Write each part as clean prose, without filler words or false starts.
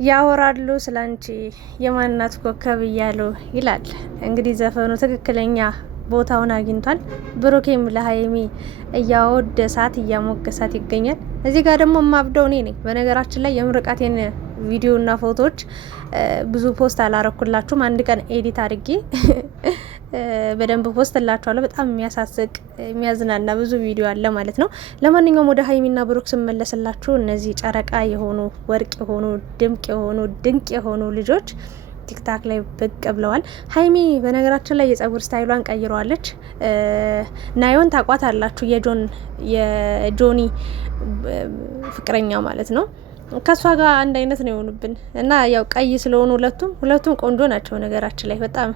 ያወራሉ ስላንቺ የማናት ኮከብ እያሉ ይላል። እንግዲህ ዘፈኑ ትክክለኛ ቦታውን አግኝቷል። ብሩኬም ለሀይሚ እያወደሳት እያሞገሳት ይገኛል። እዚህ ጋር ደግሞ የማብደው እኔ ነኝ። በነገራችን ላይ የምርቃቴን ቪዲዮና ፎቶዎች ብዙ ፖስት አላረኩላችሁም። አንድ ቀን ኤዲት አድርጌ በደንብ ፖስት ላችኋለሁ። በጣም የሚያሳስቅ የሚያዝናና ብዙ ቪዲዮ አለ ማለት ነው። ለማንኛውም ወደ ሀይሚና ብሩክ ስመለስላችሁ እነዚህ ጨረቃ የሆኑ ወርቅ የሆኑ ድንቅ የሆኑ ልጆች ቲክታክ ላይ ብቅ ብለዋል። ሀይሚ በነገራችን ላይ የጸጉር ስታይሏን ቀይረዋለች። ናዮን ታቋት አላችሁ የጆኒ ፍቅረኛ ማለት ነው። ከሷ ጋር አንድ አይነት ነው የሆኑብን እና ያው ቀይ ስለሆኑ ሁለቱም ቆንጆ ናቸው። ነገራችን ላይ በጣም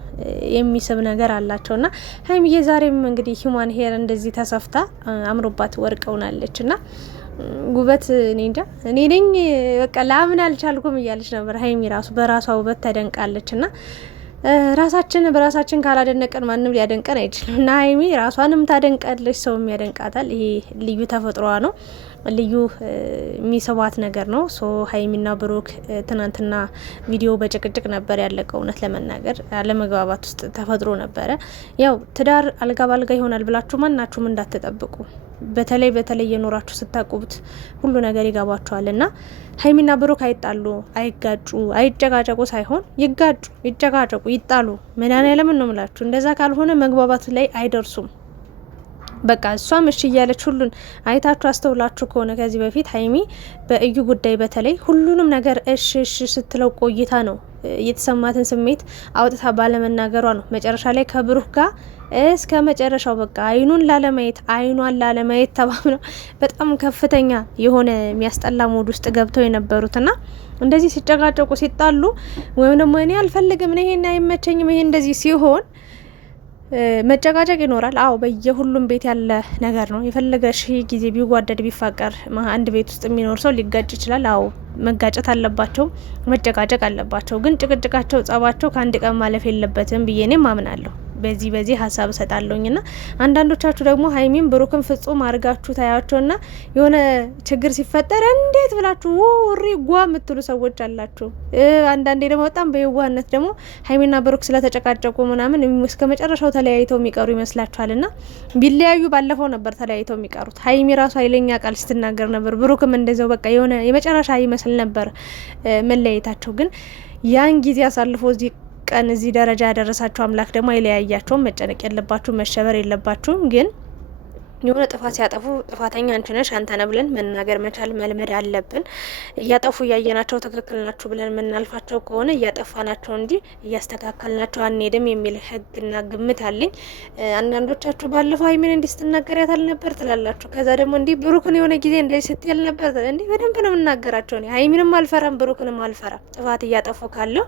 የሚስብ ነገር አላቸው እና ሀይሚዬ ዛሬም እንግዲህ ሂውማን ሄር እንደዚህ ተሰፍታ አምሮባት ወርቅ ሆናለች እና ውበት እኔ እንጃ እኔ ነኝ በቃ ላምን አልቻልኩም እያለች ነበር። ሀይሚ ራሱ በራሷ ውበት ተደንቃለች እና ራሳችን በራሳችን ካላደነቀን ማንም ሊያደንቀን አይችልም እና ሀይሚ ራሷንም ታደንቃለች፣ ሰውም ያደንቃታል። ይሄ ልዩ ተፈጥሮዋ ነው፣ ልዩ የሚስባት ነገር ነው። ሶ ሀይሚና ብሩክ ትናንትና ቪዲዮ በጭቅጭቅ ነበር ያለቀው። እውነት ለመናገር አለመግባባት ውስጥ ተፈጥሮ ነበረ። ያው ትዳር አልጋ ባልጋ ይሆናል ብላችሁ ማናችሁም እንዳትጠብቁ። በተለይ የኖራችሁ ስታቁቡት ሁሉ ነገር ይገባችኋል። እና ሀይሚና ብሩክ አይጣሉ፣ አይጋጩ፣ አይጨቃጨቁ ሳይሆን ይጋጩ፣ ይጨቃጨቁ፣ ይጣሉ። መድኃኒዓለምን ነው ምላችሁ። እንደዛ ካልሆነ መግባባት ላይ አይደርሱም። በቃ እሷም እሺ እያለች ሁሉን አይታችሁ አስተውላችሁ ከሆነ ከዚህ በፊት ሀይሚ በእዩ ጉዳይ በተለይ ሁሉንም ነገር እሺ ስትለው ቆይታ ነው የተሰማትን ስሜት አውጥታ ባለመናገሯ ነው መጨረሻ ላይ ከብሩክ ጋር እስከ መጨረሻው በቃ አይኗን ላለማየት ተባብለው በጣም ከፍተኛ የሆነ የሚያስጠላ ሞድ ውስጥ ገብተው የነበሩትና እንደዚህ ሲጨቃጨቁ ሲጣሉ ወይም ደግሞ እኔ አልፈልግም ይሄን አይመቸኝም ይሄ እንደዚህ ሲሆን መጨቃጨቅ ይኖራል። አዎ በየሁሉም ቤት ያለ ነገር ነው። የፈለገ ሺህ ጊዜ ቢዋደድ ቢፋቀር አንድ ቤት ውስጥ የሚኖር ሰው ሊጋጭ ይችላል። አዎ መጋጨት አለባቸው፣ መጨቃጨቅ አለባቸው። ግን ጭቅጭቃቸው፣ ጸባቸው ከአንድ ቀን ማለፍ የለበትም ብዬ እኔም አምናለሁ። በዚህ ሀሳብ እሰጣለሁኝ። ና አንዳንዶቻችሁ ደግሞ ሀይሚን ብሩክን ፍጹም አድርጋችሁ ታያቸውና የሆነ ችግር ሲፈጠር እንዴት ብላችሁ ውሪ ጓ የምትሉ ሰዎች አላችሁ። አንዳንዴ ደግሞ በጣም በየዋህነት ደግሞ ሀይሚና ብሩክ ስለተጨቃጨቁ ምናምን እስከ መጨረሻው ተለያይተው የሚቀሩ ይመስላችኋል። ና ቢለያዩ ባለፈው ነበር ተለያይተው የሚቀሩት። ሀይሚ ራሱ ኃይለኛ ቃል ስትናገር ነበር፣ ብሩክም እንደዚያው በቃ የሆነ የመጨረሻ ይመስል ነበር መለያየታቸው። ግን ያን ጊዜ አሳልፎ ቀን እዚህ ደረጃ ያደረሳችሁ አምላክ ደግሞ አይለያያቸውም። መጨነቅ የለባችሁ፣ መሸበር የለባችሁም። ግን የሆነ ጥፋት ሲያጠፉ ጥፋተኛ አንቺ ነሽ አንተ ነህ ብለን መናገር መቻል መልመድ አለብን። እያጠፉ እያየናቸው ትክክል ናችሁ ብለን የምናልፋቸው ከሆነ እያጠፋናቸው እንጂ እያስተካከልናቸው አንሄድም የሚል ሕግና ግምት አለኝ። አንዳንዶቻችሁ ባለፈው ሀይሚን እንዲህ ስትናገሪያት አልነበር ትላላችሁ። ከዛ ደግሞ እንዲህ ብሩክን የሆነ ጊዜ እንደዚህ ስትል ነበር። እንዲህ በደንብ ነው የምናገራቸው። ሀይሚንም አልፈራም ብሩክንም አልፈራም። ጥፋት እያጠፉ ካለው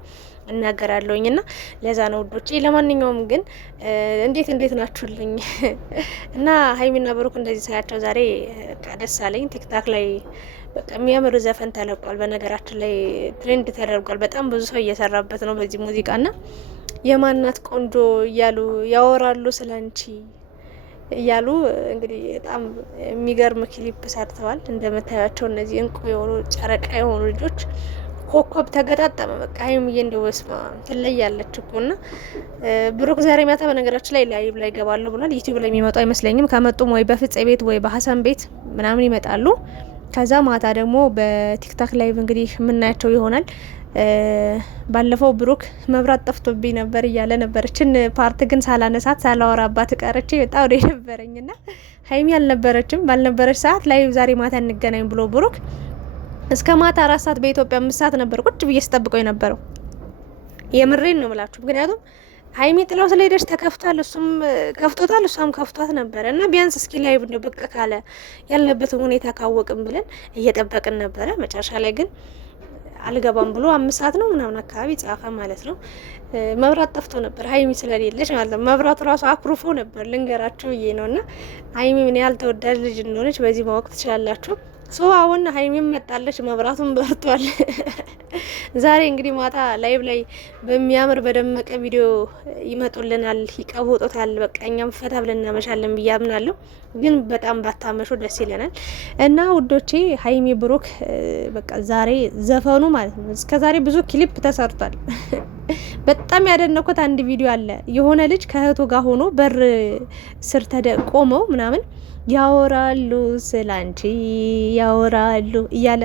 እናገራለሁኝ እና ለዛ ነው ውዶቼ። ለማንኛውም ግን እንዴት ናችሁልኝ? እና ሀይሚና ብሩክ እንደዚህ ሳያቸው ዛሬ ደስ አለኝ። ቲክታክ ላይ በቃ የሚያምር ዘፈን ተለቋል። በነገራችን ላይ ትሬንድ ተደርጓል። በጣም ብዙ ሰው እየሰራበት ነው በዚህ ሙዚቃና የማናት ቆንጆ እያሉ ያወራሉ ስላንቺ እያሉ እንግዲህ በጣም የሚገርም ክሊፕ ሰርተዋል። እንደምታያቸው እነዚህ እንቁ የሆኑ ጨረቃ የሆኑ ልጆች ኮከብ ተገጣጠመ። በቃ ሀይሚዬ እንደው በስማ ትለያለች እኮ እና ብሩክ ዛሬ ማታ በነገራችን ላይ ላይቭ ላይ ገባለሁ ብሏል። ዩቲዩብ ላይ የሚመጡ አይመስለኝም። ከመጡም ወይ በፍፄ ቤት ወይ በሀሰን ቤት ምናምን ይመጣሉ። ከዛ ማታ ደግሞ በቲክታክ ላይቭ እንግዲህ የምናያቸው ይሆናል። ባለፈው ብሩክ መብራት ጠፍቶብኝ ነበር እያለ ነበረችን ፓርት ግን ሳላወራባት ቀረች። በጣም ወደ ነበረኝና ሀይሚ አልነበረችም። ባልነበረች ሰዓት ላይቭ ዛሬ ማታ እንገናኝ ብሎ ብሩክ እስከ ማታ 4 ሰዓት በኢትዮጵያ 5 ሰዓት ነበር ቁጭ ብዬ ስጠብቀው የነበረው። የምሬን ነው የምላችሁ። ምክንያቱም ሀይሚ ጥለው ስለሄደች ተከፍቷል፣ እሱም ከፍቶታል፣ እሷም ከፍቷት ነበረ እና ቢያንስ እስኪ ላይ ብቅ ካለ ያለበትን ሁኔታ ካወቅም ብለን እየጠበቅን ነበረ። መጨረሻ ላይ ግን አልገባም ብሎ 5 ሰዓት ነው ምናምን አካባቢ ጻፈ ማለት ነው። መብራት ጠፍቶ ነበር ሀይሚ ስለሌለች ማለት ነው። መብራቱ ራሱ አኩርፎ ነበር ልንገራችሁ ብዬ ነው። እና ሀይሚ ምን ያህል ተወዳጅ ልጅ እንደሆነች በዚህ ማወቅ ትችላላችሁ። አሁን ሀይሚም መጣለች፣ መብራቱን በርቷል። ዛሬ እንግዲህ ማታ ላይቭ ላይ በሚያምር በደመቀ ቪዲዮ ይመጡልናል፣ ይቀውጡታል። በቃ እኛም ፈታ ብለን እናመሻለን ብዬ አምናለሁ። ግን በጣም ባታመሹ ደስ ይለናል። እና ውዶቼ ሀይሚ ብሩክ በቃ ዛሬ ዘፈኑ ማለት ነው። እስከ ዛሬ ብዙ ክሊፕ ተሰርቷል። በጣም ያደነኩት አንድ ቪዲዮ አለ። የሆነ ልጅ ከእህቱ ጋር ሆኖ በር ስር ቆመው ምናምን ያወራሉ ስላንቺ ያወራሉ እያለ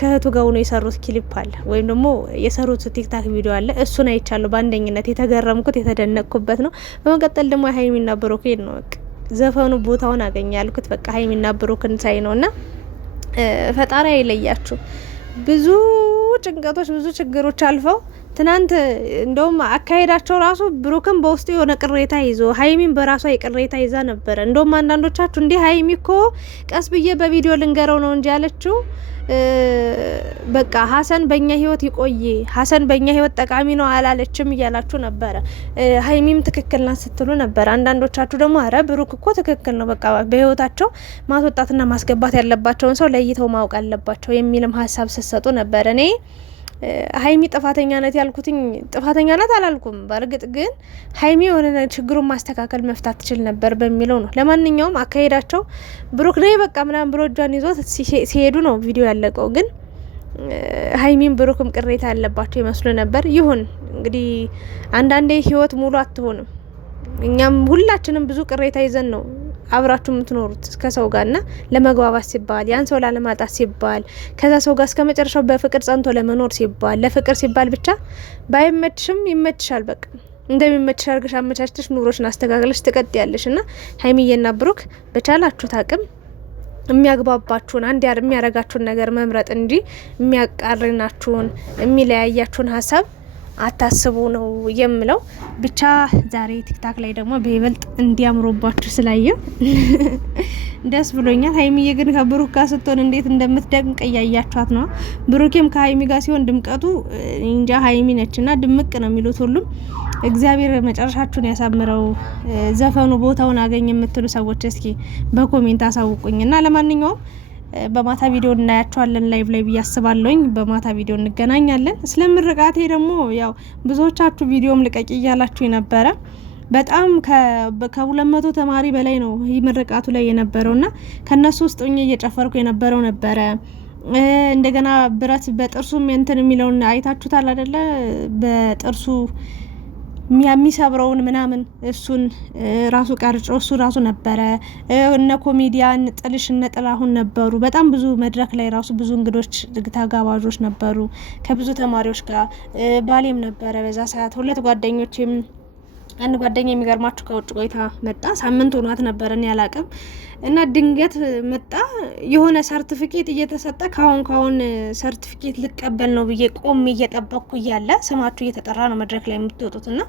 ከእህቱ ጋር ሆኖ የሰሩት ክሊፕ አለ፣ ወይም ደግሞ የሰሩት ቲክታክ ቪዲዮ አለ። እሱን አይቻለሁ። በአንደኝነት የተገረምኩት የተደነቅኩበት ነው። በመቀጠል ደግሞ ሀይሚና ብሩኬን ነው በቃ ዘፈኑ ቦታውን አገኘ ያልኩት በቃ ሀይሚና ብሩክን ሳይ ነው። እና ፈጣሪ አይለያችሁ። ብዙ ጭንቀቶች ብዙ ችግሮች አልፈው ትናንት እንደውም አካሄዳቸው ራሱ ብሩክን በውስጡ የሆነ ቅሬታ ይዞ ሀይሚን በራሷ የቅሬታ ይዛ ነበረ። እንደውም አንዳንዶቻችሁ እንዲህ ሀይሚ እኮ ቀስ ብዬ በቪዲዮ ልንገረው ነው እንጂ ያለችው በቃ ሀሰን በእኛ ህይወት ይቆይ፣ ሀሰን በእኛ ህይወት ጠቃሚ ነው አላለችም እያላችሁ ነበረ። ሀይሚም ትክክል ናት ስትሉ ነበረ። አንዳንዶቻችሁ ደግሞ አረ ብሩክ እኮ ትክክል ነው፣ በቃ በህይወታቸው ማስወጣትና ማስገባት ያለባቸውን ሰው ለይተው ማወቅ አለባቸው የሚልም ሀሳብ ስትሰጡ ነበረ። እኔ ሀይሚ ጥፋተኛ ናት ያልኩትኝ ጥፋተኛ ናት አላልኩም። በእርግጥ ግን ሀይሚ የሆነ ችግሩን ማስተካከል መፍታት ትችል ነበር በሚለው ነው። ለማንኛውም አካሄዳቸው ብሩክ ነይ በቃ ምናምን ብሎ እጇን ይዞት ሲሄዱ ነው ቪዲዮ ያለቀው። ግን ሀይሚም ብሩክም ቅሬታ ያለባቸው ይመስሉ ነበር። ይሁን እንግዲህ አንዳንዴ ህይወት ሙሉ አትሆንም። እኛም ሁላችንም ብዙ ቅሬታ ይዘን ነው አብራችሁ የምትኖሩት ከሰው ጋር ና ለመግባባት ሲባል ያን ሰው ላለማጣት ሲባል ከዛ ሰው ጋር እስከ መጨረሻው በፍቅር ጸንቶ ለመኖር ሲባል ለፍቅር ሲባል ብቻ ባይመችሽም ይመችሻል። በቃ እንደሚመችሽ አርገሽ አመቻችተሽ ኑሮሽን አስተካክለሽ ትቀጥያለሽ። እና ሀይሚዬና ብሩክ በቻላችሁት አቅም የሚያግባባችሁን አንድ የሚያረጋችሁን ነገር መምረጥ እንጂ የሚያቃርናችሁን የሚለያያችሁን ሀሳብ አታስቡ ነው የምለው። ብቻ ዛሬ ቲክታክ ላይ ደግሞ በይበልጥ እንዲያምሮባችሁ ስላየው ደስ ብሎኛል። ሀይሚዬ ግን ከብሩክ ጋር ስትሆን እንዴት እንደምትደምቅ እያያችኋት ነው። ብሩኬም ከሀይሚ ጋር ሲሆን ድምቀቱ እንጃ ሀይሚ ነችና ድምቅ ነው የሚሉት ሁሉም። እግዚአብሔር መጨረሻችሁን ያሳምረው። ዘፈኑ ቦታውን አገኝ የምትሉ ሰዎች እስኪ በኮሜንት አሳውቁኝ። እና ለማንኛውም በማታ ቪዲዮ እናያቸዋለን ላይቭ ላይ ብዬ አስባለሁኝ። በማታ ቪዲዮ እንገናኛለን። ስለምርቃቴ ደግሞ ያው ብዙዎቻችሁ ቪዲዮም ልቀቂ እያላችሁ የነበረ በጣም ከ200 ተማሪ በላይ ነው ምርቃቱ ላይ የነበረውና ከነሱ ውስጥ ሆኜ እየጨፈርኩ የነበረው ነበረ። እንደገና ብረት በጥርሱም እንትን የሚለውን አይታችሁታል አይደለ? በጥርሱ የሚሰብረውን ምናምን እሱን ራሱ ቀርጾ እሱ ራሱ ነበረ። እነ ኮሜዲያን ጥልሽ እነ ጥላሁን ነበሩ። በጣም ብዙ መድረክ ላይ ራሱ ብዙ እንግዶች ተጋባዦች ነበሩ ከብዙ ተማሪዎች ጋር። ባሌም ነበረ በዛ ሰዓት። ሁለት ጓደኞችም አንድ ጓደኛ የሚገርማችሁ ከውጭ ቆይታ መጣ። ሳምንት ሆኗት ነበረ እኔ አላቅም። እና ድንገት መጣ። የሆነ ሰርቲፊኬት እየተሰጠ ካሁን ሰርቲፊኬት ልቀበል ነው ብዬ ቆም እየጠበቅኩ እያለ ስማችሁ እየተጠራ ነው መድረክ ላይ የምትወጡት። እና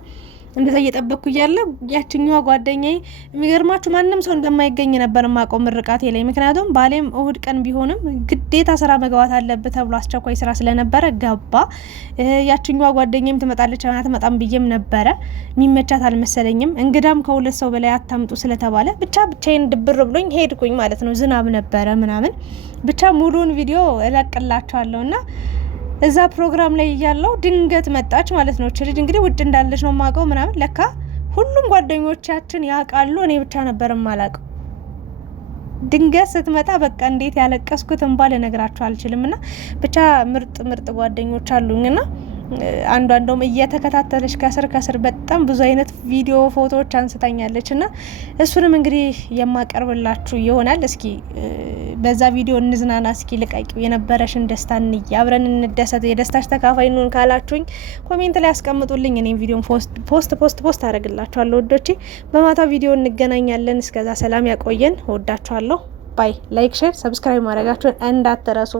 እንደዛ እየጠበቅኩ እያለ ያችኛዋ ጓደኛዬ የሚገርማችሁ ማንም ሰው እንደማይገኝ ነበር ማቆም ምርቃቴ ላይ። ምክንያቱም ባሌም እሁድ ቀን ቢሆንም ግዴታ ስራ መግባት አለበት ተብሎ አስቸኳይ ስራ ስለነበረ ገባ። ያችኛዋ ጓደኛዬም ትመጣለች አትመጣም ብዬም ነበረ። የሚመቻት አልመሰለኝም። እንግዳም ከሁለት ሰው በላይ አታምጡ ስለተባለ ብቻዬን ድብር ብሎኝ ሄድኩኝ ማለት ነው። ዝናብ ነበረ ምናምን። ብቻ ሙሉን ቪዲዮ እለቅላችኋለሁ። እና እዛ ፕሮግራም ላይ እያለው ድንገት መጣች ማለት ነው። እቺ ልጅ እንግዲህ ውጭ እንዳለች ነው ማቀው ምናምን። ለካ ሁሉም ጓደኞቻችን ያውቃሉ፣ እኔ ብቻ ነበር ማላቀው። ድንገት ስትመጣ በቃ እንዴት ያለቀስኩት እንባ ልነግራችሁ አልችልም። እና ብቻ ምርጥ ጓደኞች አሉኝና አንዷ እንደውም እየተከታተለች ከስር በጣም ብዙ አይነት ቪዲዮ ፎቶዎች አንስታኛለች። እና እሱንም እንግዲህ የማቀርብላችሁ ይሆናል። እስኪ በዛ ቪዲዮ እንዝናና፣ እስኪ ልቀቂው፣ የነበረሽን ደስታ እንይ፣ አብረን እንደሰት፣ የደስታሽ ተካፋይ እንሁን ካላችሁኝ ኮሜንት ላይ አስቀምጡልኝ። እኔም ቪዲዮን ፖስት አደርግላችኋለሁ ወዶቼ። በማታ ቪዲዮ እንገናኛለን። እስከዛ ሰላም ያቆየን። ወዳችኋለሁ። ባይ። ላይክ፣ ሼር፣ ሰብስክራይብ ማድረጋችሁን እንዳትረሱ።